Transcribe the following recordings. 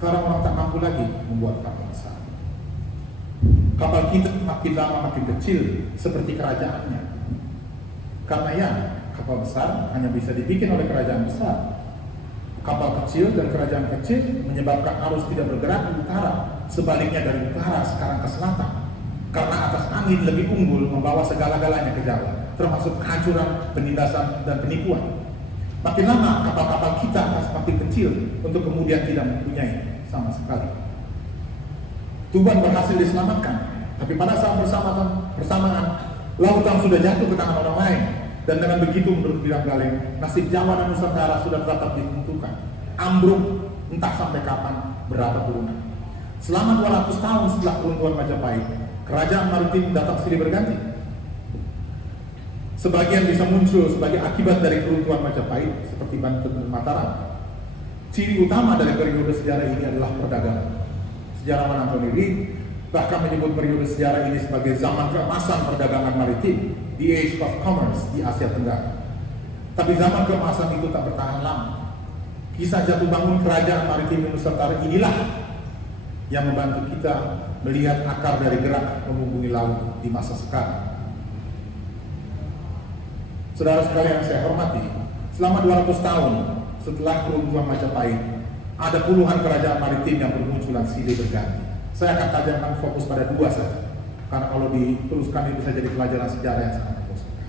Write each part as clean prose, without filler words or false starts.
Sekarang orang tak mampu lagi membuat kapal besar. Kapal kita makin lama makin kecil seperti kerajaannya. Karena ya, kapal besar hanya bisa dibikin oleh kerajaan besar. Kapal kecil dan kerajaan kecil menyebabkan arus tidak bergerak ke utara. Sebaliknya dari utara sekarang ke selatan. Karena atas angin lebih unggul membawa segala-galanya ke Jawa, termasuk kehancuran, penindasan, dan penipuan. Makin lama kapal-kapal kita akan semakin kecil untuk kemudian tidak mempunyai sama sekali. Tuban berhasil diselamatkan, tapi pada saat bersamaan lautan sudah jatuh ke tangan orang lain. Dan dengan begitu menurut Biram Galeng, nasib Jawa dan Nusantara sudah tetap ditentukan. Ambruk entah sampai kapan, berapa turunan. Selama 200 tahun setelah keruntuhan Majapahit, kerajaan maritim datang silih berganti. Sebagian bisa muncul sebagai akibat dari keruntuhan Majapahit seperti Banten dan Mataram. Ciri utama dari periode sejarah ini adalah perdagangan. Sejarawan Anthony Reid bahkan menyebut periode sejarah ini sebagai zaman keemasan perdagangan maritim, the age of commerce di Asia Tenggara. Tapi zaman keemasan itu tak bertahan lama. Kisah jatuh bangun kerajaan maritim Nusantara inilah yang membantu kita melihat akar dari gerak menghubungi laut di masa sekarang. Saudara sekalian yang saya hormati, selama 200 tahun setelah keruntuhan Majapahit, ada puluhan kerajaan maritim yang bermunculan silih berganti. Saya akan tajamkan fokus pada dua saja, karena kalau diteruskan ini bisa jadi pelajaran sejarah yang sangat membosankan.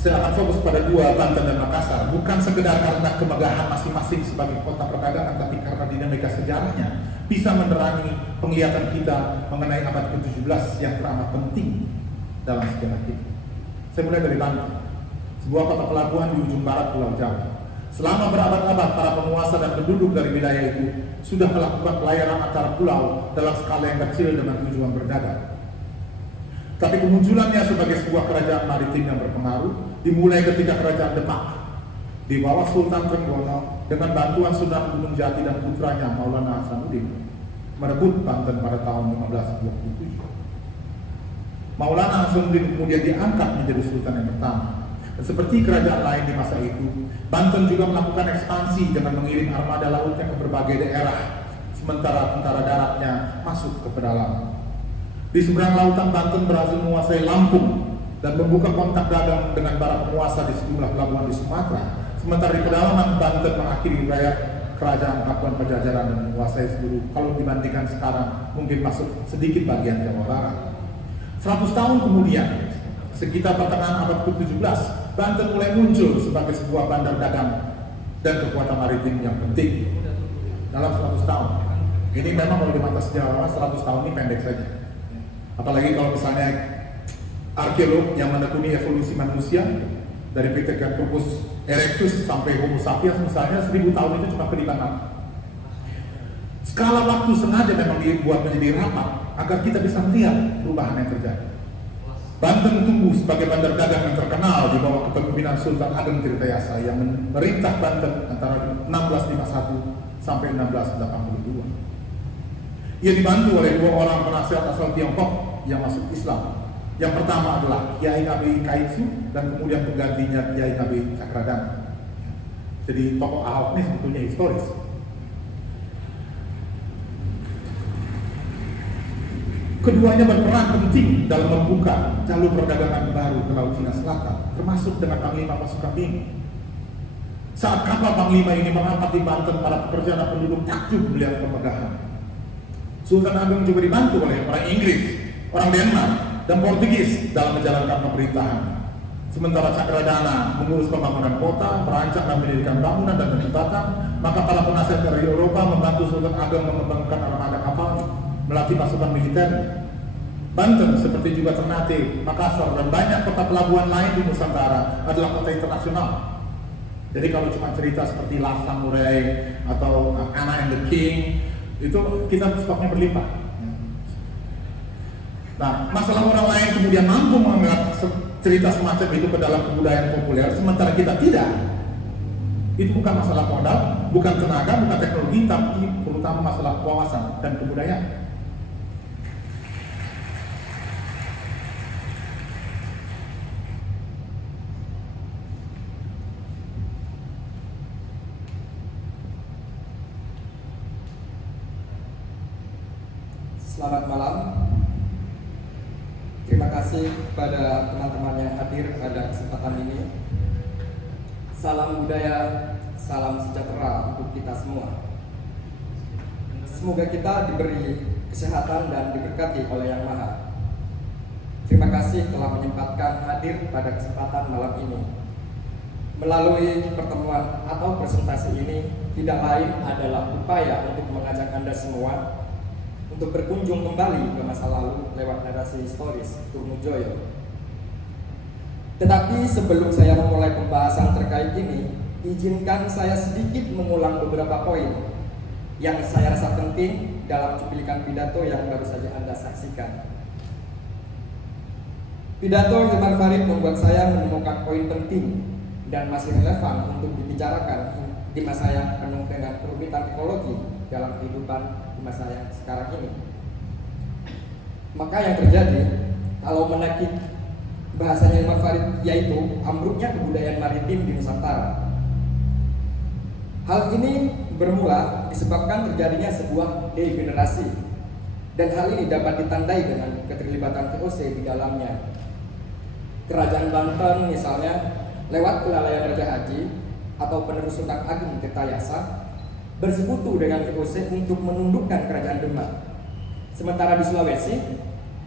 Saya akan fokus pada dua, Banten dan Makassar, bukan sekedar karena kemegahan masing-masing sebagai kota perdagangan, tapi karena dinamika sejarahnya bisa menerangi penglihatan kita mengenai abad ke-17 yang teramat penting dalam sejarah kita. Saya mulai dari Banten, sebuah kota pelabuhan di ujung barat Pulau Jawa. Selama berabad-abad, para penguasa dan penduduk dari wilayah itu sudah melakukan pelayaran antar pulau dalam skala yang kecil dengan tujuan berdagang. Tapi kemunculannya sebagai sebuah kerajaan maritim yang berpengaruh dimulai ketika kerajaan Demak di bawah Sultan Trenggono dengan bantuan Sunan Gunung Jati dan putranya Maulana Hasanuddin merebut Banten pada tahun 1527. Maulana Hasanuddin kemudian diangkat menjadi sultan yang pertama. Dan seperti kerajaan lain di masa itu, Banten juga melakukan ekspansi dengan mengirim armada lautnya ke berbagai daerah, sementara tentara daratnya masuk ke pedalaman. Di seberang lautan, Banten berhasil menguasai Lampung dan membuka kontak dagang dengan para penguasa di sejumlah pelabuhan di Sumatera. Sementara di pedalaman, Banten mengakhiri wilayah kerajaan Pakuan Pajajaran dan menguasai seluruh, kalau dibandingkan sekarang mungkin masuk sedikit bagian Jawa Barat. 100 tahun kemudian, sekitar pertengahan abad ke-17, Banten mulai muncul sebagai sebuah bandar dagang dan kekuatan maritim yang penting dalam 100 tahun. Ini memang kalau di mata sejarawan 100 tahun ini pendek saja. Apalagi kalau misalnya arkeolog yang menekuni evolusi manusia dari Pithecanthropus erectus sampai Homo sapiens misalnya 1000 tahun itu cuma kedipan mata. Skala waktu sengaja memang dibuat menjadi rapat agar kita bisa melihat perubahan yang terjadi. Banten tumbuh sebagai bandar dagang yang terkenal di bawah kepemimpinan Sultan Ageng Tirtayasa yang memerintah Banten antara 1651 sampai 1682. Ia dibantu oleh dua orang penasihat asal Tiongkok yang masuk Islam. Yang pertama adalah Kiai Ngabeyi Kaitsu dan kemudian penggantinya Kiai Ngabeyi Cakradana. Jadi tokoh Ahok ini sebetulnya historis. Keduanya berperan penting dalam membuka jalur perdagangan baru ke Laut Cina Selatan, termasuk dengan Panglima pasukan Ming. Saat kapal Panglima ini merapat di Banten, para pekerja dan penduduk takjub melihat kemegahan. Sultan Ageng juga dibantu oleh orang Inggris, orang Denmark, dan Portugis dalam menjalankan pemerintahan. Sementara Cakradana mengurus pembangunan kota, merancang dan mendirikan bangunan dan jembatan, maka para penasihat dari Eropa membantu Sultan Ageng mengembangkan armada kapal, melatih pasukan militer. Banten seperti juga Ternate, Makassar, dan banyak kota pelabuhan lain di Nusantara adalah kota internasional. Jadi kalau cuma cerita seperti Love Samurai atau Anna and the King, itu kita stoknya berlimpah. Nah, masalah orang lain kemudian mampu menganggap cerita semacam itu ke dalam kebudayaan populer, sementara kita tidak. Itu bukan masalah modal, bukan tenaga, bukan teknologi, tapi terutama masalah wawasan dan kebudayaan. Selamat malam. Terima kasih kepada teman-teman yang hadir pada kesempatan ini. Salam budaya, salam sejahtera untuk kita semua. Semoga kita diberi kesehatan dan diberkati oleh Yang Maha. Terima kasih telah menyempatkan hadir pada kesempatan malam ini. Melalui pertemuan atau presentasi ini tidak lain adalah upaya untuk mengajak Anda semua untuk berkunjung kembali ke masa lalu lewat narasi historis Trunojoyo. Tetapi sebelum saya memulai pembahasan terkait ini, izinkan saya sedikit mengulang beberapa poin yang saya rasa penting dalam cuplikan pidato yang baru saja Anda saksikan. Pidato Hilman Farid membuat saya menemukan poin penting dan masih relevan untuk dibicarakan di masa yang penuh dengan kerumitan ekologi dalam kehidupan di masa yang sekarang ini. Maka yang terjadi kalau menaiki bahasanya Hilman Farid yaitu ambruknya kebudayaan maritim di Nusantara. Hal ini bermula disebabkan terjadinya sebuah degenerasi, dan hal ini dapat ditandai dengan keterlibatan VOC di dalamnya. Kerajaan Banten misalnya lewat kelalaian Raja Haji atau penerus Sultan Agung Tirtayasa bersekutu dengan VOC untuk menundukkan Kerajaan Demak. Sementara di Sulawesi,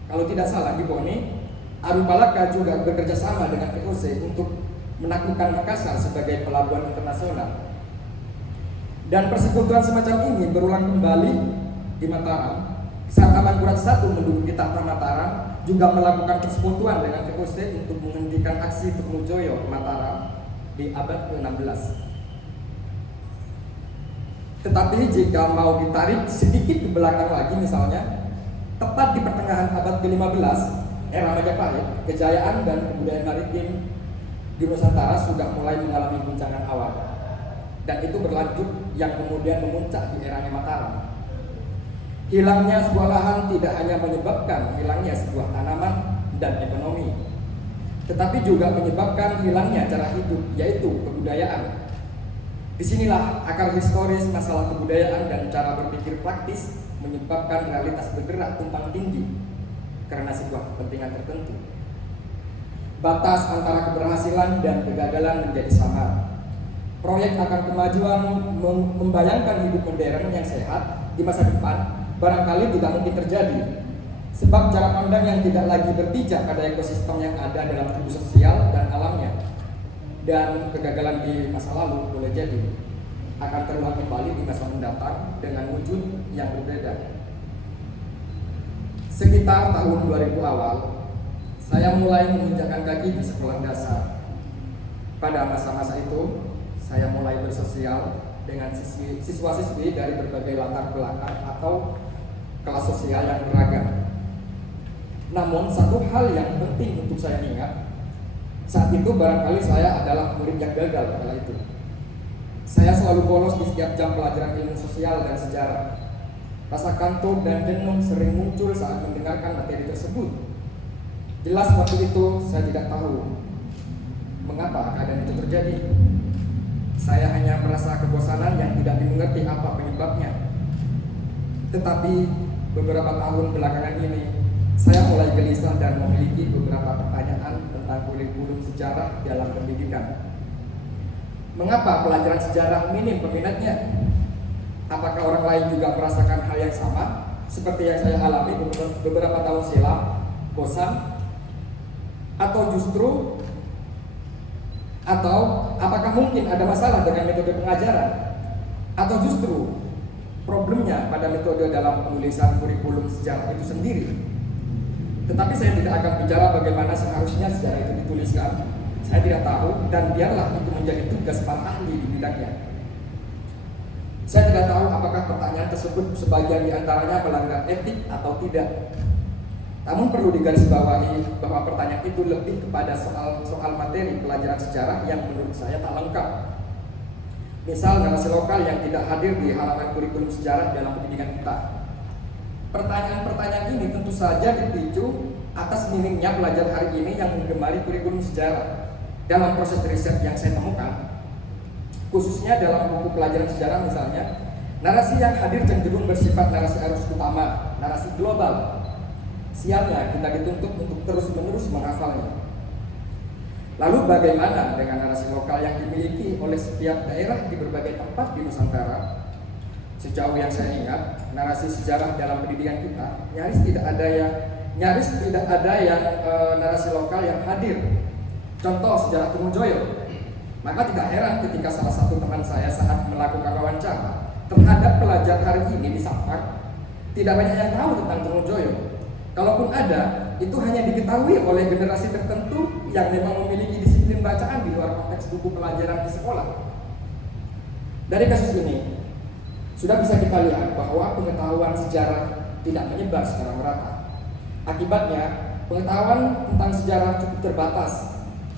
kalau tidak salah di Bone, Arupalaka juga bekerja sama dengan VOC untuk menaklukkan Makassar sebagai pelabuhan internasional. Dan persekutuan semacam ini berulang kembali di Mataram saat Amangkurat I menduduki tahta Mataram, juga melakukan persekutuan dengan VOC untuk menghentikan aksi Trunojoyo Mataram di abad ke-16. Tetapi jika mau ditarik sedikit ke belakang lagi misalnya, tepat di pertengahan abad ke-15, era Majapahit, kejayaan dan kebudayaan maritim di Nusantara sudah mulai mengalami guncangan awal. Dan itu berlanjut yang kemudian memuncak di eranya Mataram. Hilangnya sebuah lahan tidak hanya menyebabkan hilangnya sebuah tanaman dan ekonomi, tetapi juga menyebabkan hilangnya cara hidup, yaitu kebudayaan. Disinilah akar historis masalah kebudayaan dan cara berpikir praktis menyebabkan realitas bergerak tumpang tindih karena sebuah kepentingan tertentu. Batas antara keberhasilan dan kegagalan menjadi samar. Proyek akan kemajuan membayangkan hidup modern yang sehat di masa depan barangkali tidak mungkin terjadi, sebab cara pandang yang tidak lagi berpijak pada ekosistem yang ada dalam tubuh sosial dan alamnya. Dan kegagalan di masa lalu boleh jadi akan terulang kembali di masa mendatang dengan wujud yang berbeda. Sekitar tahun 2000 awal, saya mulai menginjakkan kaki di sekolah dasar. Pada masa-masa itu, saya mulai bersosial dengan siswa-siswi dari berbagai latar belakang atau kelas sosial yang beragam. Namun satu hal yang penting untuk saya ingat, saat itu barangkali saya adalah murid yang gagal kala itu. Saya selalu bolos di setiap jam pelajaran ilmu sosial dan sejarah. Rasa kantuk dan jenuh sering muncul saat mendengarkan materi tersebut. Jelas waktu itu saya tidak tahu mengapa keadaan itu terjadi. Saya hanya merasa kebosanan yang tidak dimengerti apa penyebabnya. Tetapi beberapa tahun belakangan ini, saya mulai gelisah dan memiliki beberapa pertanyaan tentang kurikulum sejarah dalam pendidikan. Mengapa pelajaran sejarah minim peminatnya? Apakah orang lain juga merasakan hal yang sama seperti yang saya alami beberapa tahun silam, bosan? Atau apakah mungkin ada masalah dengan metode pengajaran? Atau justru problemnya pada metode dalam penulisan kurikulum sejarah itu sendiri? Tetapi saya tidak akan bicara bagaimana seharusnya sejarah itu dituliskan. Saya tidak tahu, dan biarlah itu menjadi tugas para ahli di bidangnya. Saya tidak tahu apakah pertanyaan tersebut sebagian diantaranya melanggar etik atau tidak. Namun perlu digarisbawahi bahwa pertanyaan itu lebih kepada soal materi pelajaran sejarah yang menurut saya tak lengkap. Misal narasi lokal yang tidak hadir di halaman kurikulum sejarah dalam pendidikan kita. Pertanyaan-pertanyaan ini tentu saja dipicu atas minimnya pelajar hari ini yang menggemari kurikulum sejarah. Dalam proses riset yang saya temukan, khususnya dalam buku pelajaran sejarah misalnya, narasi yang hadir cenderung bersifat narasi arus utama, narasi global. Sialnya kita dituntut untuk terus-menerus menghafalnya. Lalu bagaimana dengan narasi lokal yang dimiliki oleh setiap daerah di berbagai tempat di Nusantara? Sejauh yang saya ingat, narasi sejarah dalam pendidikan kita nyaris tidak ada yang narasi lokal yang hadir. Contoh sejarah Trunojoyo. Maka tidak heran ketika salah satu teman saya saat melakukan wawancara terhadap pelajar hari ini di Sampang, tidak banyak yang tahu tentang Trunojoyo. Kalaupun ada, itu hanya diketahui oleh generasi tertentu yang memang memiliki disiplin bacaan di luar konteks buku pelajaran di sekolah. Dari kasus ini, sudah bisa kita lihat bahwa pengetahuan sejarah tidak menyebar secara merata. Akibatnya, pengetahuan tentang sejarah cukup terbatas,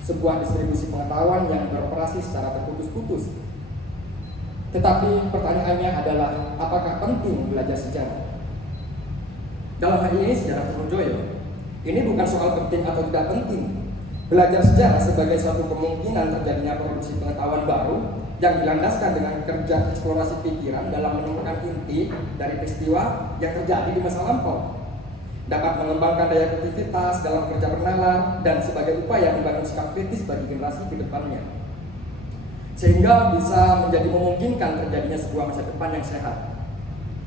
sebuah distribusi pengetahuan yang beroperasi secara terputus-putus. Tetapi pertanyaannya adalah, apakah penting belajar sejarah? Dalam hal ini sejarah Trunojoyo, ini bukan soal penting atau tidak penting. Belajar sejarah sebagai suatu kemungkinan terjadinya produksi pengetahuan baru yang dilandaskan dengan kerja eksplorasi pikiran dalam menemukan inti dari peristiwa yang terjadi di masa lampau, dapat mengembangkan daya kreativitas dalam kerja bernalar dan sebagai upaya membangun sikap kritis bagi generasi ke depannya, sehingga bisa menjadi memungkinkan terjadinya sebuah masa depan yang sehat.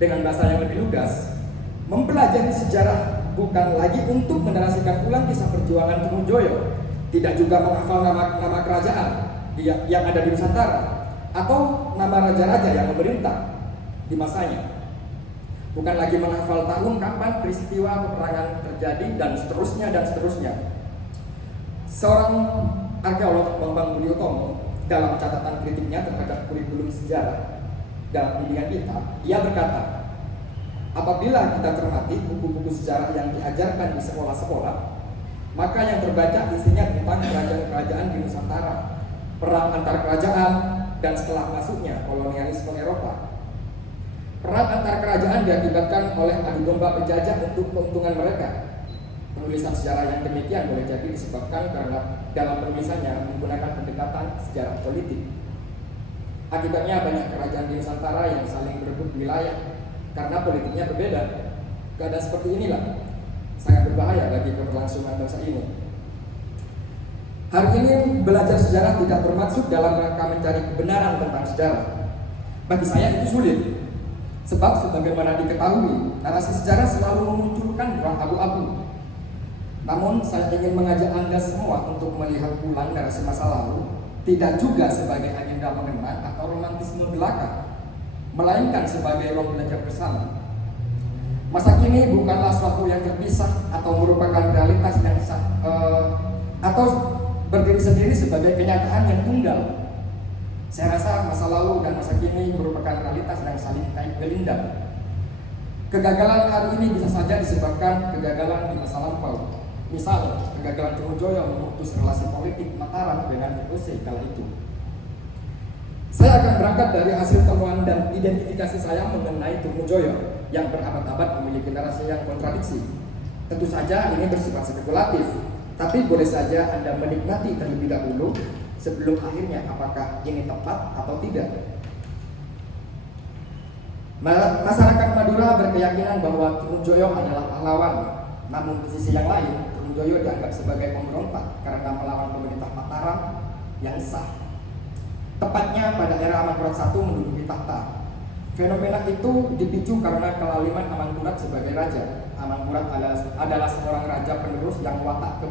Dengan bahasa yang lebih lugas, mempelajari sejarah bukan lagi untuk menarasikan ulang kisah perjuangan Trunojoyo, tidak juga menghafal nama kerajaan yang ada di Nusantara atau nama raja-raja yang memerintah di masanya. Bukan lagi menghafal tahun kapan peristiwa peperangan terjadi dan seterusnya. Seorang arkeolog Bambang Budi Utomo dalam catatan kritiknya terhadap kurikulum sejarah dalam pendidikan kita, ia berkata, apabila kita cermati buku-buku sejarah yang diajarkan di sekolah-sekolah, maka yang terbaca isinya tentang kerajaan-kerajaan di Nusantara, perang antar kerajaan, dan setelah masuknya kolonialisme Eropa. Perang antar kerajaan diakibatkan oleh adu domba penjajah untuk keuntungan mereka. Penulisan sejarah yang demikian boleh jadi disebabkan karena dalam penulisannya menggunakan pendekatan sejarah politik. Akibatnya banyak kerajaan di Nusantara yang saling berebut wilayah karena politiknya berbeda. Keadaan seperti inilah sangat berbahaya bagi keberlangsungan bangsa ini. Hari ini belajar sejarah tidak bermaksud dalam rangka mencari kebenaran tentang sejarah. Bagi saya itu sulit. Sebab sebagaimana diketahui, narasi sejarah selalu memunculkan ruang abu-abu. Namun saya ingin mengajak Anda semua untuk melihat ulang narasi masa lalu, tidak juga sebagai agenda mengenang atau romantisme belaka, melainkan sebagai ruang belajar bersama. Masa kini bukanlah suatu yang terpisah atau merupakan realitas yang atau berdiri sendiri sebagai kenyataan yang tunggal. Saya rasa masa lalu dan masa kini merupakan realitas yang saling kait gelindang. Kegagalan hari ini bisa saja disebabkan kegagalan di masa lampau. Misal, kegagalan Trunojoyo memutus relasi politik Mataram dengan VOC kala itu. Saya akan berangkat dari hasil temuan dan identifikasi saya mengenai Trunojoyo yang berabad-abad memiliki narasi yang kontradiksi. Tentu saja ini bersifat spekulatif, tapi boleh saja Anda menikmati terlebih dahulu sebelum akhirnya apakah ini tepat atau tidak. Masyarakat Madura berkeyakinan bahwa Trunojoyo adalah pahlawan. Namun di sisi yang lain, Trunojoyo dianggap sebagai pemberontak karena melawan pemerintah Mataram yang sah. Tepatnya pada era Amangkurat I menduduki tahta. Fenomena itu dipicu karena kelaliman Amangkurat sebagai raja. Amangkurat adalah seorang raja penerus yang watak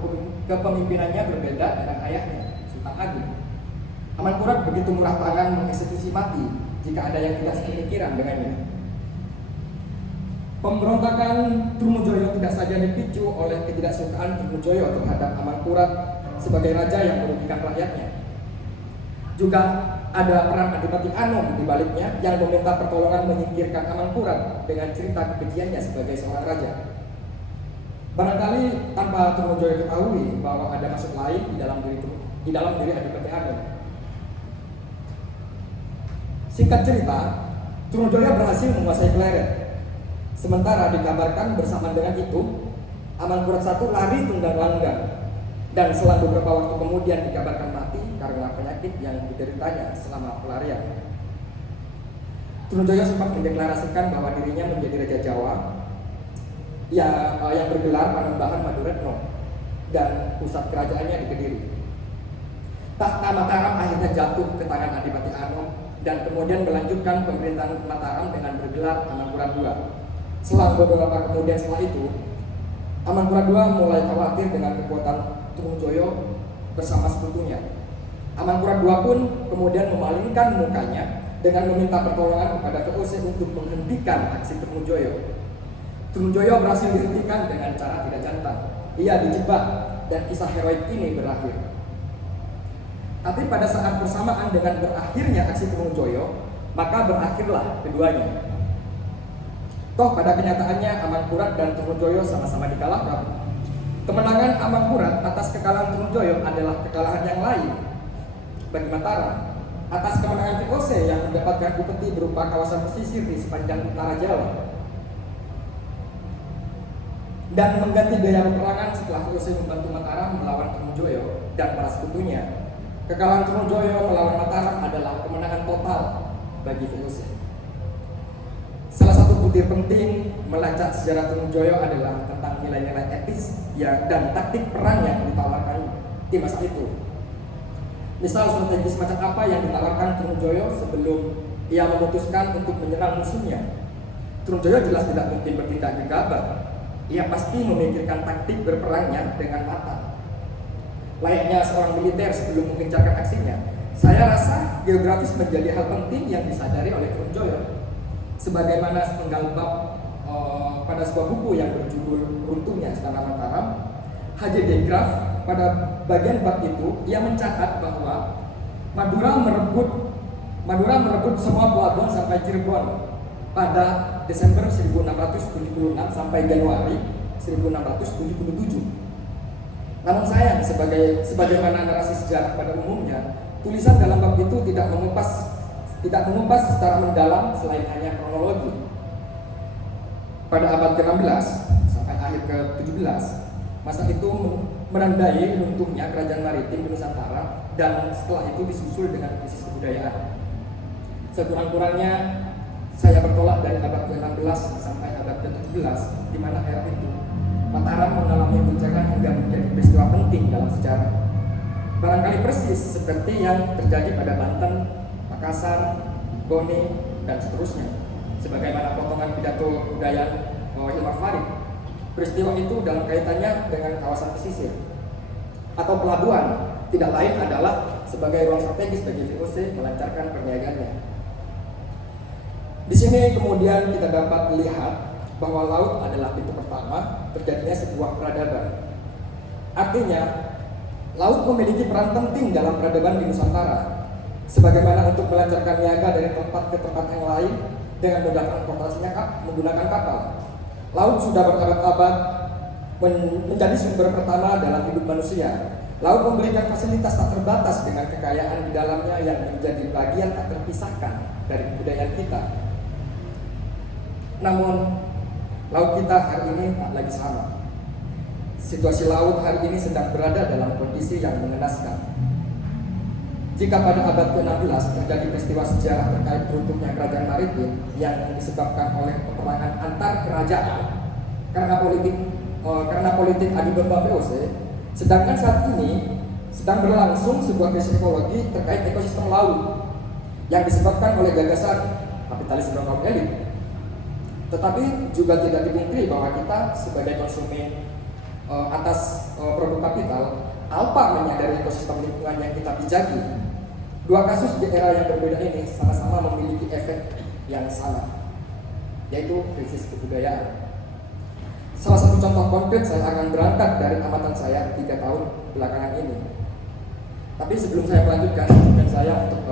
kepemimpinannya berbeda dengan ayahnya, Sultan Agung. Amangkurat begitu murah tangan mengeksekusi mati jika ada yang tidak sepemikiran dengannya. Pemberontakan Trunojoyo tidak saja dipicu oleh ketidaksukaan Trunojoyo terhadap Amangkurat sebagai raja yang merugikan rakyatnya. Juga ada peran Adipati Anom di baliknya yang meminta pertolongan menyingkirkan Amangkurat dengan cerita kekejiannya sebagai seorang raja. Barangkali tanpa Trunojoyo ketahui bahwa ada maksud lain di dalam diri Adipati Anom. Singkat cerita, Trunojoyo berhasil menguasai Pleret. Sementara dikabarkan bersamaan dengan itu, Amangkurat I lari tunggang langgang dan selang beberapa waktu kemudian dikabarkan mati karena penyakit yang dideritanya selama pelarian. Trunojoyo sempat mendeklarasikan bahwa dirinya menjadi Raja Jawa yang bergelar Panembahan Maduretno dan pusat kerajaannya di Kediri. Tahta Mataram akhirnya jatuh ke tangan Adipati Anom dan kemudian melanjutkan pemerintahan Mataram dengan bergelar Amangkurat II. Selang beberapa kemudian setelah itu, Amangkurat II mulai khawatir dengan kekuatan Trunjoyo bersama sekutunya. Amangkurat II pun kemudian memalingkan mukanya dengan meminta pertolongan kepada VOC untuk menghentikan aksi Trunjoyo. Trunjoyo berhasil dihentikan dengan cara tidak jantan. Ia dijebak dan kisah heroik ini berakhir. Tapi pada saat bersamaan dengan berakhirnya aksi Trunjoyo, maka berakhirlah keduanya. Toh pada kenyataannya Amangkurat dan Trunjoyo sama-sama dikalahkan. Kemenangan Amangkurat atas kekalahan Trunjoyo adalah kekalahan yang lain bagi Mataram atas kemenangan VOC yang mendapatkan upeti berupa kawasan pesisir di sepanjang utara Jawa dan mengganti gaya peperangan setelah VOC membantu Mataram melawan Trunjoyo dan para sekutunya. Kekalahan Trunjoyo melawan Mataram adalah kemenangan total bagi VOC. Salah satu butir penting melacak sejarah Trunjoyo adalah tentang nilai-nilai etis dan taktik perang yang ditawarkan di masa itu. Misal strategi semacam apa yang ditawarkan Trunjoyo sebelum ia memutuskan untuk menyerang musuhnya. Trunjoyo jelas tidak mungkin bertindak gegabah. Ia pasti memikirkan taktik berperangnya dengan matang. Layaknya seorang militer sebelum mengencarkan aksinya, saya rasa geografis menjadi hal penting yang disadari oleh Trunjoyo. Sebagaimana sepenggal bab pada sebuah buku yang berjudul Runtuhnya Istana Mataram, H.J. de Graaf pada bagian bab itu ia mencatat bahwa Madura merebut semua pelabuhan sampai Cirebon pada Desember 1676 sampai Januari 1677. Namun sayang, sebagaimana narasi sejarah pada umumnya, tulisan dalam bab itu tidak mengupas secara mendalam selain hanya kronologi. Pada abad ke-16 sampai akhir ke-17, masa itu menandai runtuhnya kerajaan maritim di Nusantara dan setelah itu disusul dengan krisis kebudayaan. Sekurang-kurangnya saya bertolak dari abad ke-16 sampai abad ke-17, di mana era itu Mataram mengalami guncangan hingga menjadi peristiwa penting dalam sejarah. Barangkali persis seperti yang terjadi pada Banten, Makassar, Bone, dan seterusnya. Sebagaimana potongan pidato kebudayaan Hilmar Farid, peristiwa itu dalam kaitannya dengan kawasan pesisir atau pelabuhan tidak lain adalah sebagai ruang strategis bagi VOC melancarkan perniagaannya. Di sini kemudian kita dapat melihat bahwa laut adalah pintu pertama terjadinya sebuah peradaban. Artinya, laut memiliki peran penting dalam peradaban di Nusantara. Sebagaimana untuk melancarkan niaga dari tempat ke tempat yang lain dengan moda transportasinya menggunakan kapal. Laut sudah berabad-abad menjadi sumber pertama dalam hidup manusia. Laut memberikan fasilitas tak terbatas dengan kekayaan di dalamnya yang menjadi bagian tak terpisahkan dari kebudayaan kita. Namun, laut kita hari ini tak lagi sama. Situasi laut hari ini sedang berada dalam kondisi yang mengenaskan. Jika pada abad ke-16 terjadi peristiwa sejarah terkait runtuhnya kerajaan maritim yang disebabkan oleh peperangan antar kerajaan karena politik adu domba VOC, sedangkan saat ini sedang berlangsung sebuah krisis ekologi terkait ekosistem laut yang disebabkan oleh gagasan kapitalisme kaum elit. Tetapi juga tidak dipungkiri bahwa kita sebagai konsumen atas produk kapital alpa menyadari ekosistem lingkungan yang kita pijaki. Dua kasus di era yang berbeda ini sama-sama memiliki efek yang sama, yaitu krisis kebudayaan. Salah satu contoh konkret saya akan berangkat dari amatan saya 3 tahun belakangan ini. Tapi sebelum saya melanjutkan, izinkan saya untuk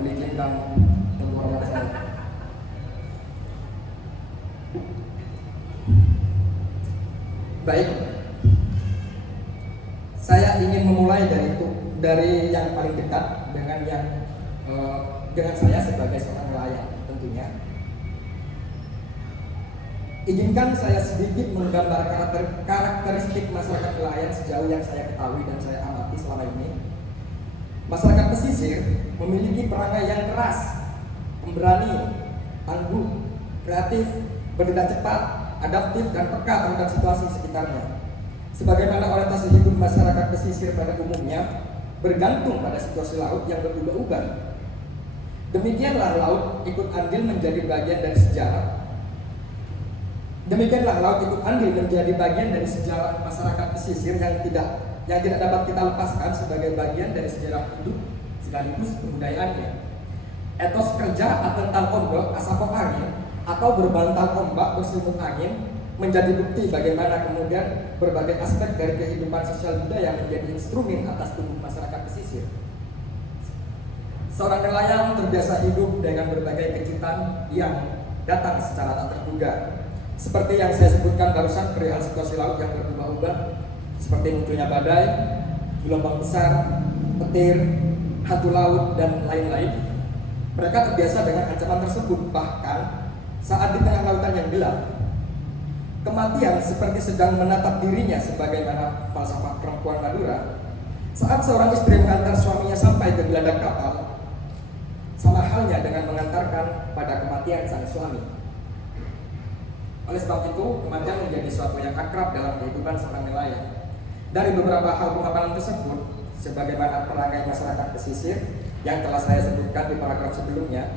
melihatkan tenggorokan saya. Baik, saya ingin memulai dari yang paling dekat dengan saya sebagai seorang nelayan tentunya. Izinkan saya sedikit menggambar karakteristik masyarakat nelayan sejauh yang saya ketahui dan saya amati selama ini. Masyarakat pesisir memiliki perangai yang keras, pemberani, tangguh, kreatif, bertindak cepat, adaptif, dan peka terhadap situasi sekitarnya. Sebagaimana orientasi hidup masyarakat pesisir pada umumnya bergantung pada situasi laut yang berubah-ubah. Demikianlah laut ikut andil menjadi bagian dari sejarah. Demikianlah laut ikut andil menjadi bagian dari sejarah masyarakat pesisir yang tidak dapat kita lepaskan sebagai bagian dari sejarah hidup sekaligus kebudayaannya. Etos kerja tentang ondok asapok angin atau berbantal ombak berselimut angin menjadi bukti bagaimana kemudian berbagai aspek dari kehidupan sosial budaya menjadi instrumen atas tubuh masyarakat pesisir. Seorang nelayan terbiasa hidup dengan berbagai kejutan yang datang secara tak terduga. Seperti yang saya sebutkan barusan perihal situasi laut yang berubah-ubah, seperti munculnya badai, gelombang besar, petir, hantu laut, dan lain-lain. Mereka terbiasa dengan ancaman tersebut, bahkan saat di tengah lautan yang gelap. Kematian seperti sedang menatap dirinya sebagaimana falsafah perempuan Madura. Saat seorang istri mengantar suaminya sampai ke geladak kapal, sama halnya dengan mengantarkan pada kematian sang suami. Oleh sebab itu, kematian menjadi suatu yang akrab dalam kehidupan seorang nelayan. Dari beberapa hal pemaparan tersebut, sebagaimana perangai masyarakat pesisir yang telah saya sebutkan di paragraf sebelumnya,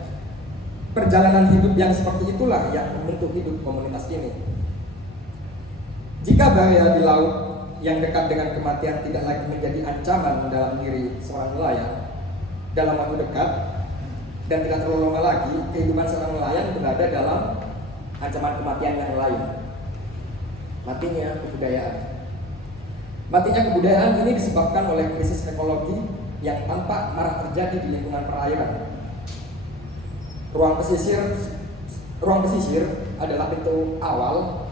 perjalanan hidup yang seperti itulah yang membentuk hidup komunitas ini. Jika bahaya di laut yang dekat dengan kematian tidak lagi menjadi ancaman dalam diri seorang nelayan dalam waktu dekat, dan tidak terlalu lama lagi, kehidupan seorang nelayan berada dalam ancaman kematian yang lain. Matinya kebudayaan. Matinya kebudayaan ini disebabkan oleh krisis ekologi yang tampak marak terjadi di lingkungan perairan. Ruang pesisir adalah pintu awal.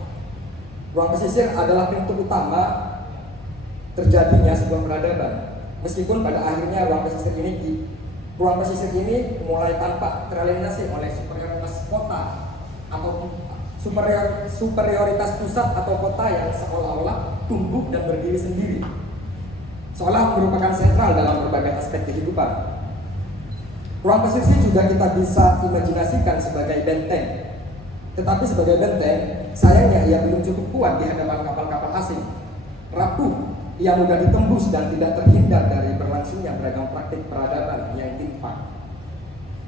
Ruang pesisir adalah pintu utama terjadinya sebuah peradaban. Meskipun pada akhirnya ruang pesisir ini mulai tampak teralienasi oleh superioritas kota atau superioritas pusat atau kota yang seolah-olah tumbuh dan berdiri sendiri, seolah merupakan sentral dalam berbagai aspek kehidupan. Ruang pesisir juga kita bisa imajinasikan sebagai benteng, tetapi sebagai benteng, sayangnya ia belum cukup kuat di hadapan kapal-kapal asing. Rapuh, ia mudah ditembus dan tidak terhindar dari berlangsungnya beragam praktik peradaban yang timpang.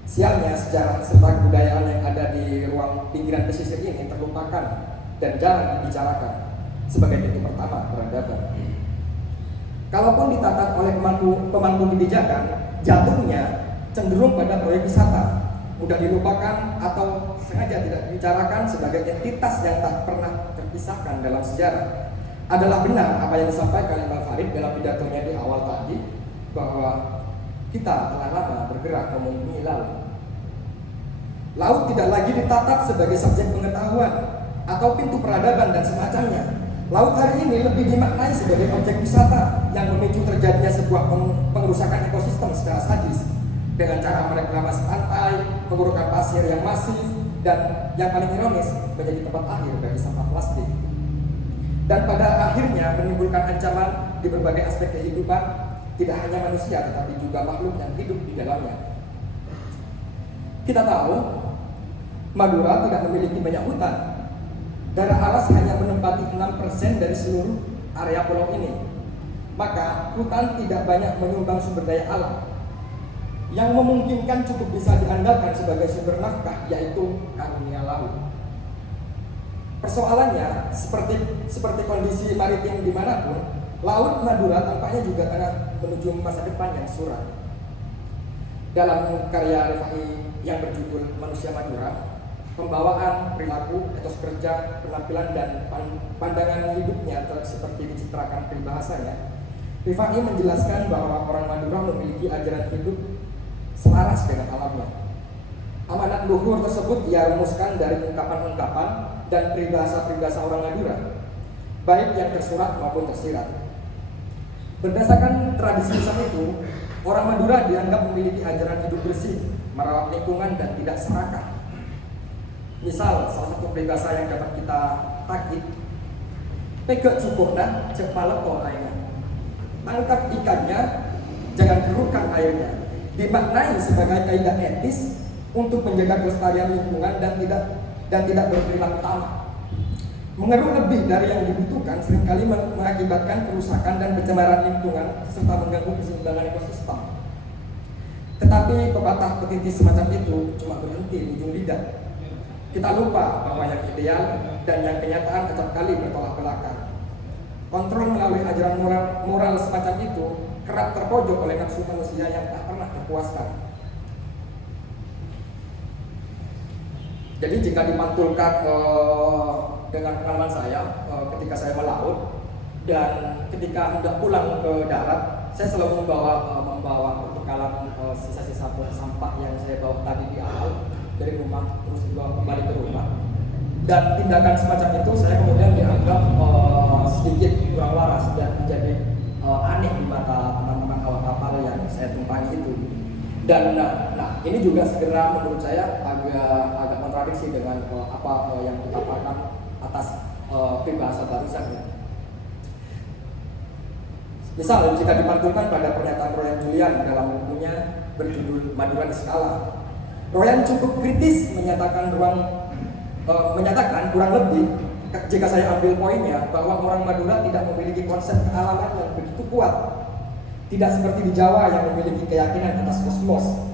Sialnya, sejarah serta kebudayaan yang ada di ruang pinggiran pesisir ini terlupakan dan jarang dibicarakan sebagai pintu pertama peradaban. Kalaupun ditatap oleh pemangku kebijakan, jatuhnya cenderung pada proyek wisata, mudah dilupakan atau sengaja tidak dibicarakan sebagai entitas yang tak pernah terpisahkan dalam sejarah. Adalah benar apa yang disampaikan Imam Farid dalam pidatonya di awal tadi, bahwa kita telah lama bergerak memenuhi laut. Laut tidak lagi ditatap sebagai subjek pengetahuan atau pintu peradaban dan semacamnya. Laut hari ini lebih dimaknai sebagai objek wisata yang memicu terjadinya sebuah pengerusakan ekosistem secara sadis dengan cara mereklamasi pantai, pengurukan pasir yang masif, dan yang paling ironis menjadi tempat akhir bagi sampah plastik. Dan pada akhirnya menimbulkan ancaman di berbagai aspek kehidupan, tidak hanya manusia tetapi juga makhluk yang hidup di dalamnya. Kita tahu Madura tidak memiliki banyak hutan. Daerah alas hanya menempati 6% dari seluruh area pulau ini. Maka hutan tidak banyak menyumbang sumber daya alam yang memungkinkan cukup bisa diandalkan sebagai sumber nafkah, yaitu karunia laut. Persoalannya, seperti kondisi maritim dimanapun, Laut Madura tampaknya juga tengah menuju masa depan yang suram. Dalam karya Rifai yang berjudul Manusia Madura, pembawaan, perilaku, etos kerja, penampilan, dan pandangan hidupnya seperti dicitrakan peribahasanya, Rifai menjelaskan bahwa orang Madura memiliki ajaran hidup selaras dengan alamnya. Amanat luhur tersebut ia rumuskan dari ungkapan-ungkapan dan peribahasa-peribahasa orang Madura, baik yang tersurat maupun tersirat. Berdasarkan tradisi besar itu, orang Madura dianggap memiliki ajaran hidup bersih, merawat lingkungan, dan tidak serakah. Misal, salah satu peribahasa yang dapat kita takik, pegek cukupna, cepat lepo airnya. Tangkap ikannya, jangan kerukkan airnya. Dimaknai sebagai kaidah etis untuk menjaga kelestarian lingkungan dan tidak dan tidak berperilaku tanah. Mengeruh lebih dari yang dibutuhkan seringkali mengakibatkan kerusakan dan pencemaran lingkungan serta mengganggu keseimbangan ekosistem. Tetapi pepatah perintis semacam itu cuma berhenti di ujung lidah. Kita lupa bahwa yang ideal dan yang kenyataan acap kali bertolak belakang. Kontrol melalui ajaran moral semacam itu kerap terpojok oleh nafsu manusia yang tak pernah terpuaskan. Jadi jika dimantulkan dengan pengalaman saya ketika saya melaut dan ketika hendak pulang ke darat, saya selalu membawa bekal sisa-sisa sampah yang saya bawa tadi di awal dari rumah terus dibawa kembali ke rumah. Dan tindakan semacam itu saya kemudian dianggap sedikit kurang waras dan menjadi aneh di mata teman-teman awak kapal yang saya tumpangi itu. Dan nah ini juga segera menurut saya agak kontradiksi dengan apa yang kita paham atas peribahasa barusan ya. Misal jika dimantulkan pada pernyataan Royan Julian dalam bukunya berjudul Madura di Skala, Royan cukup kritis menyatakan kurang lebih jika saya ambil poinnya bahwa orang Madura tidak memiliki konsep kealaman yang begitu kuat. Tidak seperti di Jawa yang memiliki keyakinan atas kosmos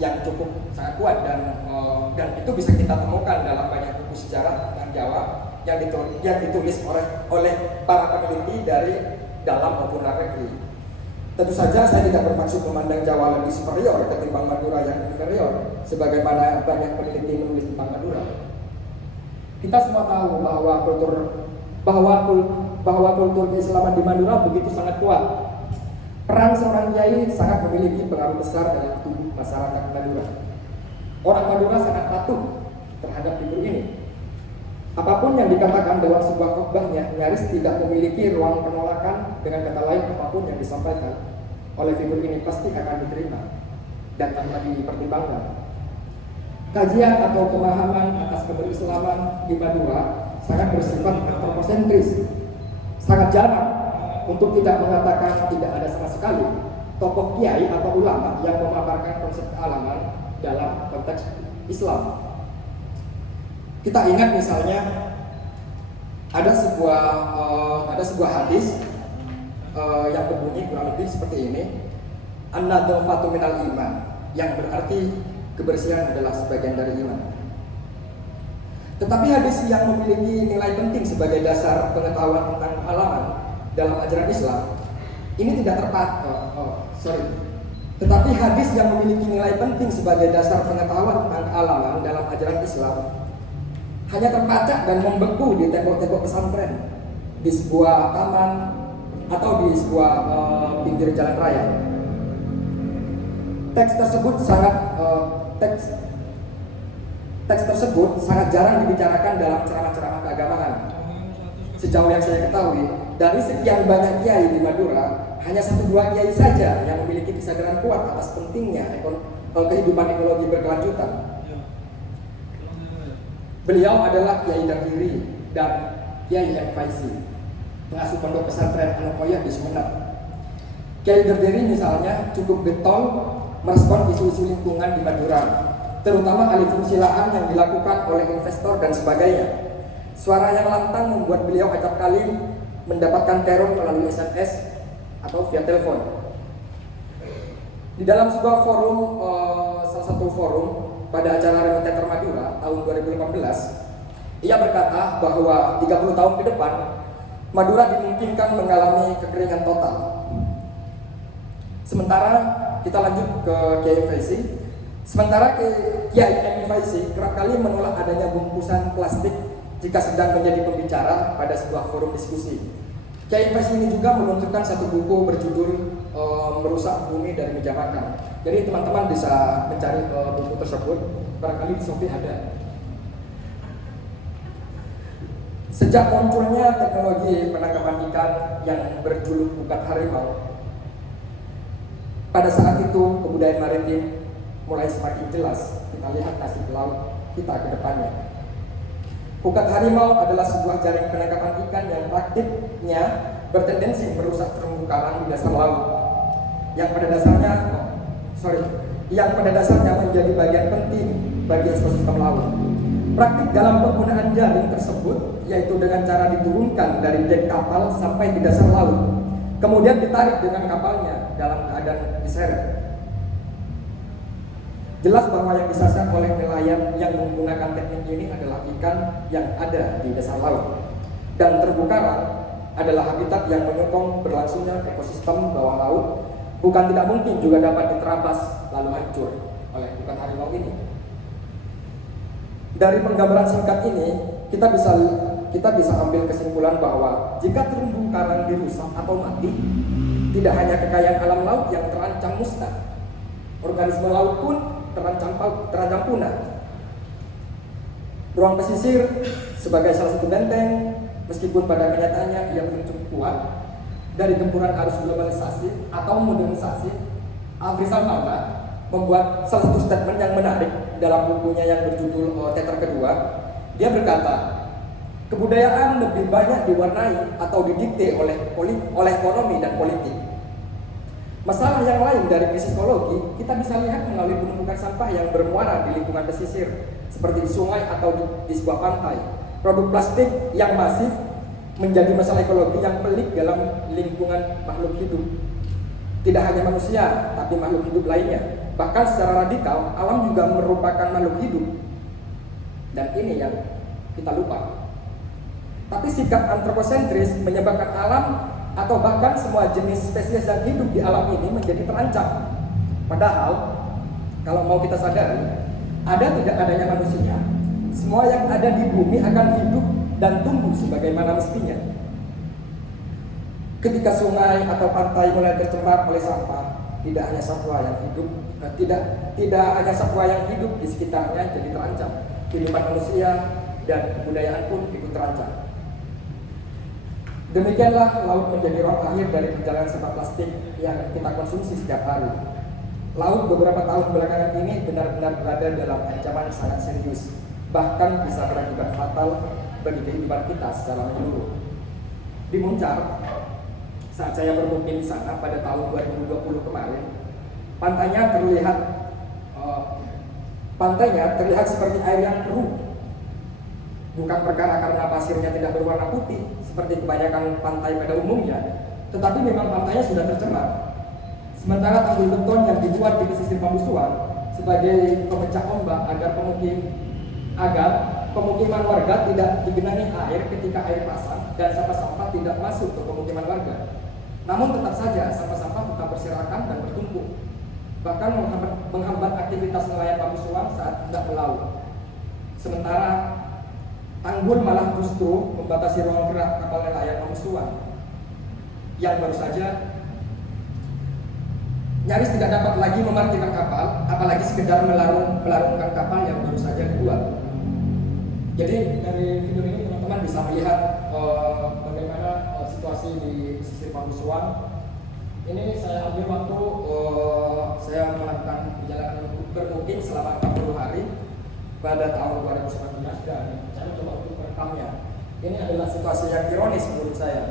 yang cukup sangat kuat dan itu bisa kita temukan dalam banyak buku sejarah tentang Jawa yang ditulis oleh para peneliti dari dalam maupun luar negeri. Tentu saja saya tidak bermaksud memandang Jawa lebih superior ketimbang Madura yang inferior, sebagaimana banyak peneliti menulis tentang Madura. Kita semua tahu bahwa kultur keislaman di Madura begitu sangat kuat. Peran seorang kiai sangat memiliki pengaruh besar dalam tubuh masyarakat Madura. Orang Madura sangat patuh terhadap figur ini. Apapun yang dikatakan dalam sebuah khotbahnya nyaris tidak memiliki ruang penolakan. Dengan kata lain, apapun yang disampaikan oleh figur ini pasti akan diterima dan tanpa dipertimbangkan. Kajian atau pemahaman atas keberislaman di Madura sangat bersifat antroposentris. Sangat jarang untuk tidak mengatakan tidak ada sama sekali tokoh kiai atau ulama yang memaparkan konsep kealaman dalam konteks Islam. Kita ingat misalnya ada sebuah hadis yang berbunyi kurang lebih seperti ini, an-nadhafatu minal iman, yang berarti kebersihan adalah sebagian dari iman. Tetapi hadis yang memiliki nilai penting sebagai dasar pengetahuan tentang kealaman dalam ajaran Islam ini tidak tepat. Tetapi hadis yang memiliki nilai penting sebagai dasar pengetahuan tentang kealaman dalam ajaran Islam hanya terpacak dan membeku di tembok-tembok pesantren, di sebuah taman atau di sebuah pinggir jalan raya. Teks tersebut sangat jarang dibicarakan dalam ceramah-ceramah keagamaan. Sejauh yang saya ketahui, dari sekian banyak kiai di Madura, hanya 1-2 kiai saja yang memiliki kesadaran kuat atas pentingnya kehidupan ekologi berkelanjutan. Beliau adalah Kiai Dagiri dan Kiai M. Faizi, pengasuh pondok pesantren Anokoya di Sumeneb. Kiai Dagiri misalnya cukup getol merespon isu-isu lingkungan di Madura, terutama alih fungsi lahan yang dilakukan oleh investor dan sebagainya. Suara yang lantang membuat beliau acap kali mendapatkan teror melalui SMS atau via telepon. Di dalam sebuah forum, salah satu forum pada acara Remiteter Madura tahun 2018, ia berkata bahwa 30 tahun ke depan Madura dimungkinkan mengalami kekeringan total. Sementara kita lanjut ke Kiai Faizi. Sementara Kiai Faizi kerap kali menolak adanya bungkusan plastik jika sedang menjadi pembicara pada sebuah forum diskusi. Kiai Faizi ini juga meluncurkan satu buku berjudul Merusak Bumi dari Meja Makan. Jadi teman-teman bisa mencari buku tersebut, barangkali di Shopee ada. Sejak munculnya teknologi penangkapan ikan yang berjuluk pukat harimau, pada saat itu kebudayaan maritim mulai semakin jelas. Kita lihat nasib laut kita ke depannya. Pukat harimau adalah sebuah jaring penangkapan ikan yang praktiknya bertendensi merusak terumbu karang di dasar laut, yang pada dasarnya menjadi bagian penting bagi ekosistem laut. Praktik dalam penggunaan jaring tersebut yaitu dengan cara diturunkan dari dek kapal sampai di dasar laut, kemudian ditarik dengan kapalnya dalam keadaan diseret. Jelas bahwa yang disasar oleh nelayan yang menggunakan teknik ini adalah ikan yang ada di dasar laut, dan terumbu karang adalah habitat yang menyokong berlangsungnya ekosistem bawah laut. Bukan tidak mungkin juga dapat diterabas lalu hancur oleh ikan harimau ini. Dari penggambaran singkat ini, kita bisa ambil kesimpulan bahwa jika terumbu karang dirusak atau mati, tidak hanya kekayaan alam laut yang terancam musnah, organisme laut pun terancam punah. Ruang pesisir sebagai salah satu benteng, meskipun pada kenyataannya ia belum cukup kuat dari gempuran arus globalisasi atau modernisasi, Afrizal Malma membuat salah satu statement yang menarik dalam bukunya yang berjudul Tetra Kedua. Dia berkata, kebudayaan lebih banyak diwarnai atau didikte oleh ekonomi dan politik. Masalah yang lain dari krisis ekologi kita bisa lihat melalui penumpukan sampah yang bermuara di lingkungan pesisir, seperti di sungai atau di sebuah pantai. Produk plastik yang masif menjadi masalah ekologi yang pelik dalam lingkungan makhluk hidup. Tidak hanya manusia, tapi makhluk hidup lainnya. Bahkan secara radikal, alam juga merupakan makhluk hidup. Dan ini yang kita lupa. Tapi sikap antroposentris menyebabkan alam atau bahkan semua jenis spesies yang hidup di alam ini menjadi terancam. Padahal, kalau mau kita sadari, ada tidak adanya manusia, semua yang ada di bumi akan hidup dan tumbuh sebagaimana mestinya. Ketika sungai atau pantai mulai tercemar oleh sampah, tidak hanya satwa yang hidup, tidak hanya satwa yang hidup di sekitarnya jadi terancam, kehidupan manusia dan kebudayaan pun ikut terancam. Demikianlah laut menjadi ruang akhir dari perjalanan sampah plastik yang kita konsumsi setiap hari. Laut beberapa tahun belakangan ini benar-benar berada dalam ancaman sangat serius, bahkan bisa berakibat fatal bagi kehidupan kita secara menyeluruh. Di Muncar, saat saya bermukim di sana pada tahun 2020 kemarin, pantainya terlihat seperti air yang keruh. Bukan perkara karena pasirnya tidak berwarna putih seperti kebanyakan pantai pada umumnya, tetapi memang pantainya sudah tercemar. Sementara tanggul beton yang dibuat di pesisir Pambusuan sebagai pemecah ombak agar pemukiman warga tidak digenangi air ketika air pasang dan sampah-sampah tidak masuk ke pemukiman warga. Namun tetap saja sampah-sampah tetap berserakan dan bertumpuk, bahkan menghambat aktivitas nelayan Pambusuan saat tidak melaut. Sementara tanggul malah justru membatasi ruang gerak kapal nelayan Pambusuan yang baru saja nyaris tidak dapat lagi memarkirkan kapal, apalagi sekedar melarungkan kapal yang baru saja dibuat. Jadi dari video ini teman-teman bisa melihat bagaimana situasi di pesisir Pambusuan. Ini saya ambil waktu saya melakukan perjalanan bermukim selama 40 hari pada tahun 2019 dan saya coba untuk merekamnya. Ini adalah situasi yang ironis menurut saya.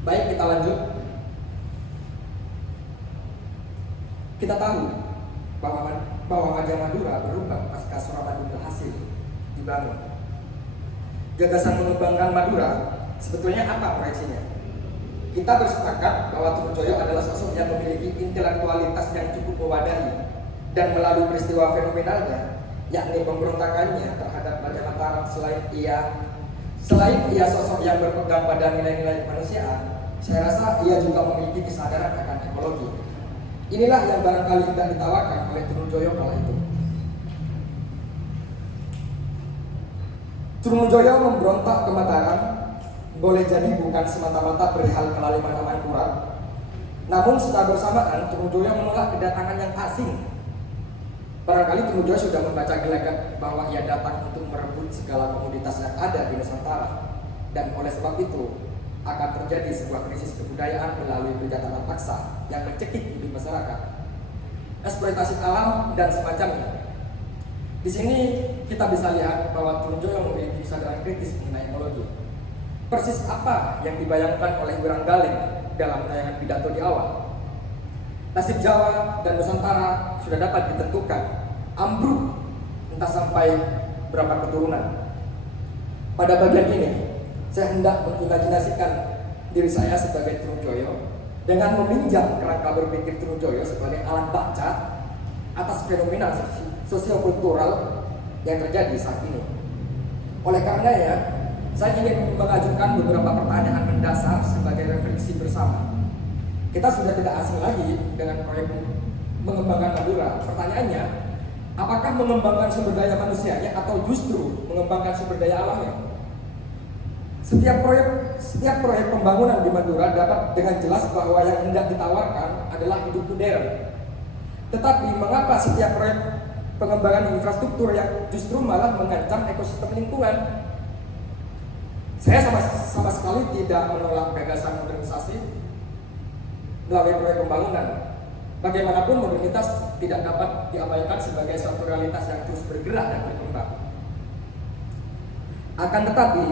Baik, kita lanjut. Kita tahu bahwa Wajah Madura berubah pasca Suramadu berhasil dibangun. Gagasan mengembangkan Madura sebetulnya apa proyeksinya? Kita bersepakat bahwa Trunojoyo adalah sosok yang memiliki intelektualitas yang cukup mewadahi, dan melalui peristiwa fenomenalnya, yakni pemberontakannya terhadap Raja Mataram, selain ia sosok yang berpegang pada nilai-nilai kemanusiaan, saya rasa ia juga memiliki kesadaran akan ekologi. Inilah yang barangkali tidak ditawarkan oleh Trunojoyo kala itu. Trunojoyo memberontak ke Mataram boleh jadi bukan semata-mata perihal kelaliman Amankurat, namun secara bersamaan Trunojoyo menolak kedatangan yang asing. Barangkali Trunojoyo sudah membaca gelagat bahwa ia datang untuk merebut segala komoditas yang ada di Nusantara, dan oleh sebab itu akan terjadi sebuah krisis kebudayaan melalui penjatahan paksa yang mencekik hidup masyarakat, eksploitasi alam dan semacamnya. Di sini kita bisa lihat bahwa Trunojoyo memiliki kesadaran kritis mengenai ekologi. persis apa yang dibayangkan oleh Wirang Galing dalam tayangan pidato di awal. Nasib Jawa dan Nusantara sudah dapat ditentukan, ambruk entah sampai berapa keturunan. Pada bagian ini, saya hendak mengimajinasikan diri saya sebagai Trunojoyo dengan meminjam kerangka berpikir Trunojoyo sebagai alat baca atas fenomena sosiokultural yang terjadi saat ini. Oleh karenanya, saya ingin mengajukan beberapa pertanyaan mendasar sebagai refleksi bersama. Kita sudah tidak asing lagi dengan proyek mengembangkan Madura. Pertanyaannya, apakah mengembangkan sumber daya manusianya atau justru mengembangkan sumber daya alamnya? Setiap proyek pembangunan di Madura dapat dengan jelas bahwa yang hendak ditawarkan adalah hidup modern. Tetapi mengapa setiap proyek pengembangan infrastruktur yang justru malah mengancam ekosistem lingkungan? Saya sama sekali tidak menolak gagasan modernisasi melalui proyek pembangunan. Bagaimanapun modernitas tidak dapat diabaikan sebagai suatu realitas yang terus bergerak dan berkembang. Akan tetapi,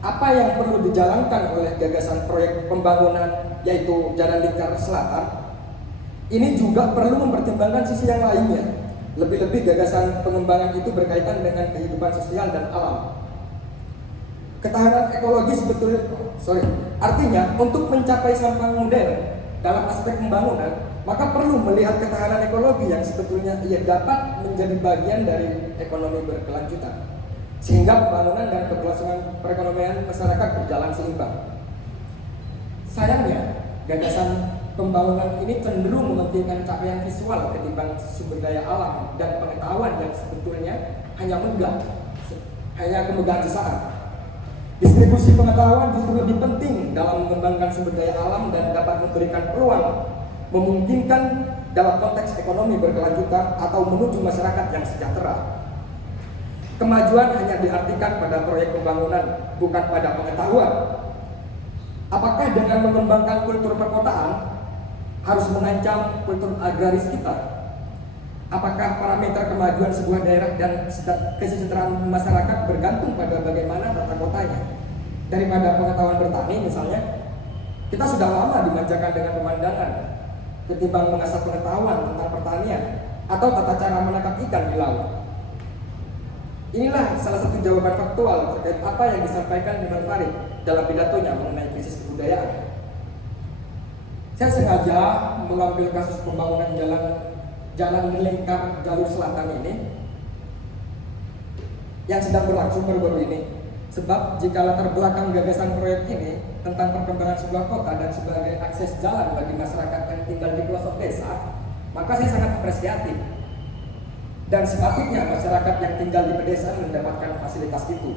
apa yang perlu dijalankan oleh gagasan proyek pembangunan yaitu Jalan Lingkar Selatan ini juga perlu mempertimbangkan sisi yang lainnya. Lebih-lebih gagasan pengembangan itu berkaitan dengan kehidupan sosial dan alam. Ketahanan ekologis artinya untuk mencapai sampang modern dalam aspek pembangunan, maka perlu melihat ketahanan ekologi yang sebetulnya ia dapat menjadi bagian dari ekonomi berkelanjutan, sehingga pembangunan dan keberlangsungan perekonomian masyarakat berjalan seimbang. Sayangnya, gagasan pembangunan ini cenderung mementingkan capaian visual ketimbang sumber daya alam dan pengetahuan yang sebetulnya hanya kemegahan sesaat. Distribusi pengetahuan justru lebih penting dalam mengembangkan sumber daya alam dan dapat memberikan peluang memungkinkan dalam konteks ekonomi berkelanjutan atau menuju masyarakat yang sejahtera. Kemajuan hanya diartikan pada proyek pembangunan, bukan pada pengetahuan. Apakah dengan mengembangkan kultur perkotaan harus mengancam kultur agraris kita? Apakah parameter kemajuan sebuah daerah dan kesejahteraan masyarakat bergantung pada bagaimana tata kotanya? Daripada pengetahuan bertani misalnya, kita sudah lama dimanjakan dengan pemandangan ketimbang mengasah pengetahuan tentang pertanian atau tata cara menangkap ikan di laut. Inilah salah satu jawaban faktual terkait apa yang disampaikan Imam Farid dalam pidatonya mengenai krisis kebudayaan. Saya sengaja mengambil kasus pembangunan jalan lingkar jalur selatan ini yang sedang berlangsung baru-baru ini. Sebab jika latar belakang gagasan proyek ini tentang perkembangan sebuah kota dan sebagai akses jalan bagi masyarakat yang tinggal di pelosok desa, maka saya sangat apresiatif. Dan sepatutnya masyarakat yang tinggal di pedesaan mendapatkan fasilitas itu.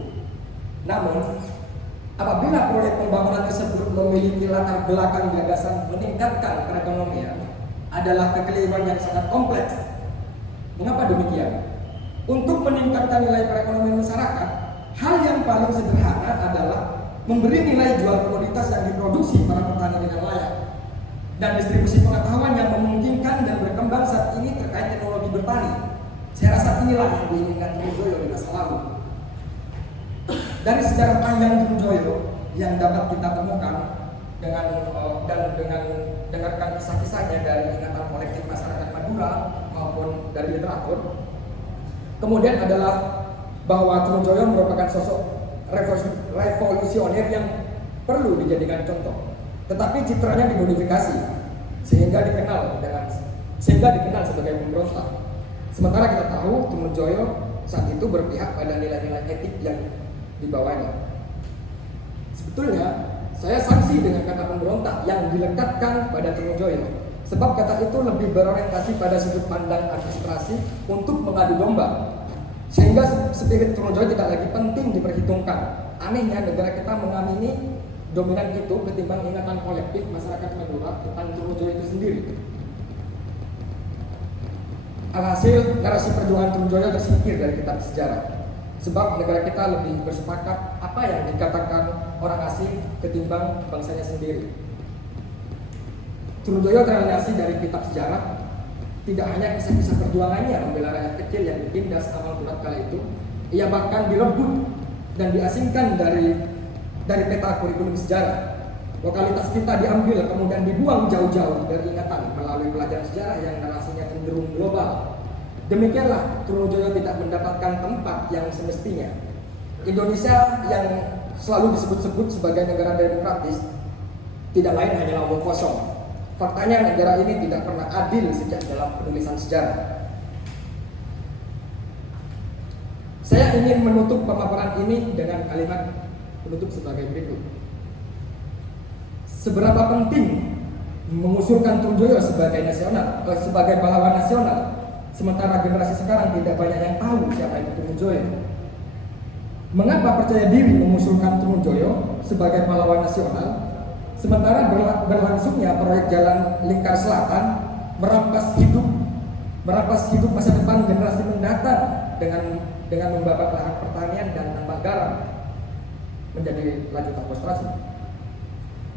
Namun, apabila proyek pembangunan tersebut memiliki latar belakang gagasan meningkatkan perekonomian adalah kekeliruan yang sangat kompleks. Mengapa demikian? Untuk meningkatkan nilai perekonomian masyarakat, hal yang paling sederhana adalah memberi nilai jual komoditas yang diproduksi para petani dengan layak dan distribusi pengetahuan yang memungkinkan dan berkembang saat ini terkait teknologi bertani. Saya rasa inilah yang diinginkan Trunojoyo di masa lalu. Dari sejarah panjang Trunojoyo yang dapat kita temukan dengan dengarkan kisah-kisahnya dari ingatan kolektif masyarakat Madura maupun dari literatur. Kemudian adalah bahwa Trunojoyo merupakan sosok revolusioner yang perlu dijadikan contoh. Tetapi citranya dimodifikasi sehingga dikenal sebagai pemberontak. Sementara kita tahu Trunojoyo saat itu berpihak pada nilai-nilai etik yang dibawanya. Sebetulnya saya sanksi dengan kata pemberontak yang dilekatkan pada Trunojoyo, sebab kata itu lebih berorientasi pada sudut pandang administrasi untuk mengadu domba, sehingga spirit Trunojoyo tidak lagi penting diperhitungkan. Anehnya negara kita mengamini dominan itu ketimbang ingatan kolektif masyarakat Madura tentang Trunojoyo itu sendiri. Alhasil narasi perjuangan Trunojoyo tersingkir dari kitab sejarah, sebab negara kita lebih bersepakat apa yang dikatakan orang asing ketimbang bangsanya sendiri. Trunojoyo teralienasi dari kitab sejarah. Tidak hanya kisah-kisah perjuangannya membela rakyat kecil yang ditindas amal berat kala itu, ia bahkan direbut dan diasingkan dari dari peta kurikulum sejarah. Lokalitas kita diambil kemudian dibuang jauh-jauh dari ingatan melalui pelajaran sejarah yang narasinya cenderung global. Demikianlah Trunojoyo tidak mendapatkan tempat yang semestinya. Indonesia yang selalu disebut-sebut sebagai negara demokratis tidak lain hanyalah omong kosong. Faktanya negara ini tidak pernah adil sejak dalam penulisan sejarah. Saya ingin menutup pemaparan ini dengan kalimat penutup sebagai berikut. Seberapa penting mengusulkan Trunojoyo sebagai sebagai pahlawan nasional, sementara generasi sekarang tidak banyak yang tahu siapa itu Trunojoyo. Mengapa percaya diri mengusulkan Trunojoyo sebagai pahlawan nasional, sementara berlangsungnya proyek jalan Lingkar Selatan merampas hidup masa depan generasi mendatang dengan membabat lahan pertanian dan tambang garam menjadi lanjutan frustrasi.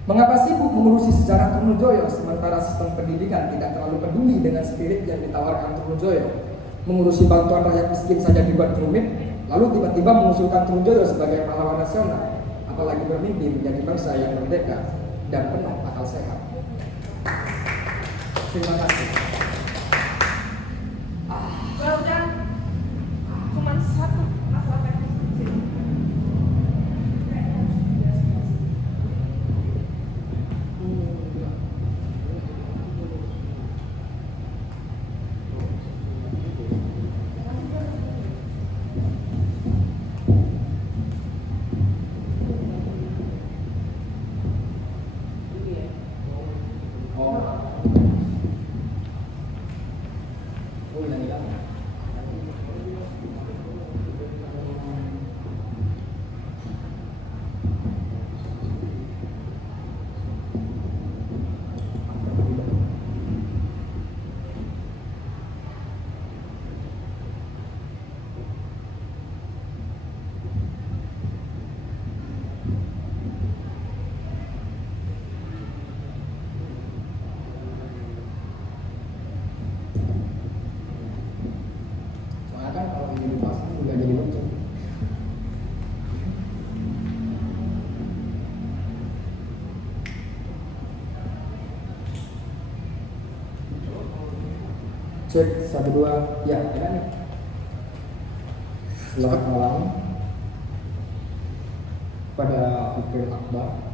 Mengapa sibuk mengurusi sejarah Trunojoyo sementara sistem pendidikan tidak terlalu peduli dengan spirit yang ditawarkan Trunojoyo? Mengurusi bantuan rakyat miskin saja dibuat rumit, lalu tiba-tiba mengusulkan Trunojoyo sebagai pahlawan nasional, apalagi bermimpi menjadi bangsa yang merdeka dan penuh akal sehat. Terima kasih. Well done. Cuman satu masalah teknis kecil. Soalnya kan kalau ini dipasang juga jadi lucu. Cek 1 2 ya, ada nih. Selamat malam pada Fikri Akbar.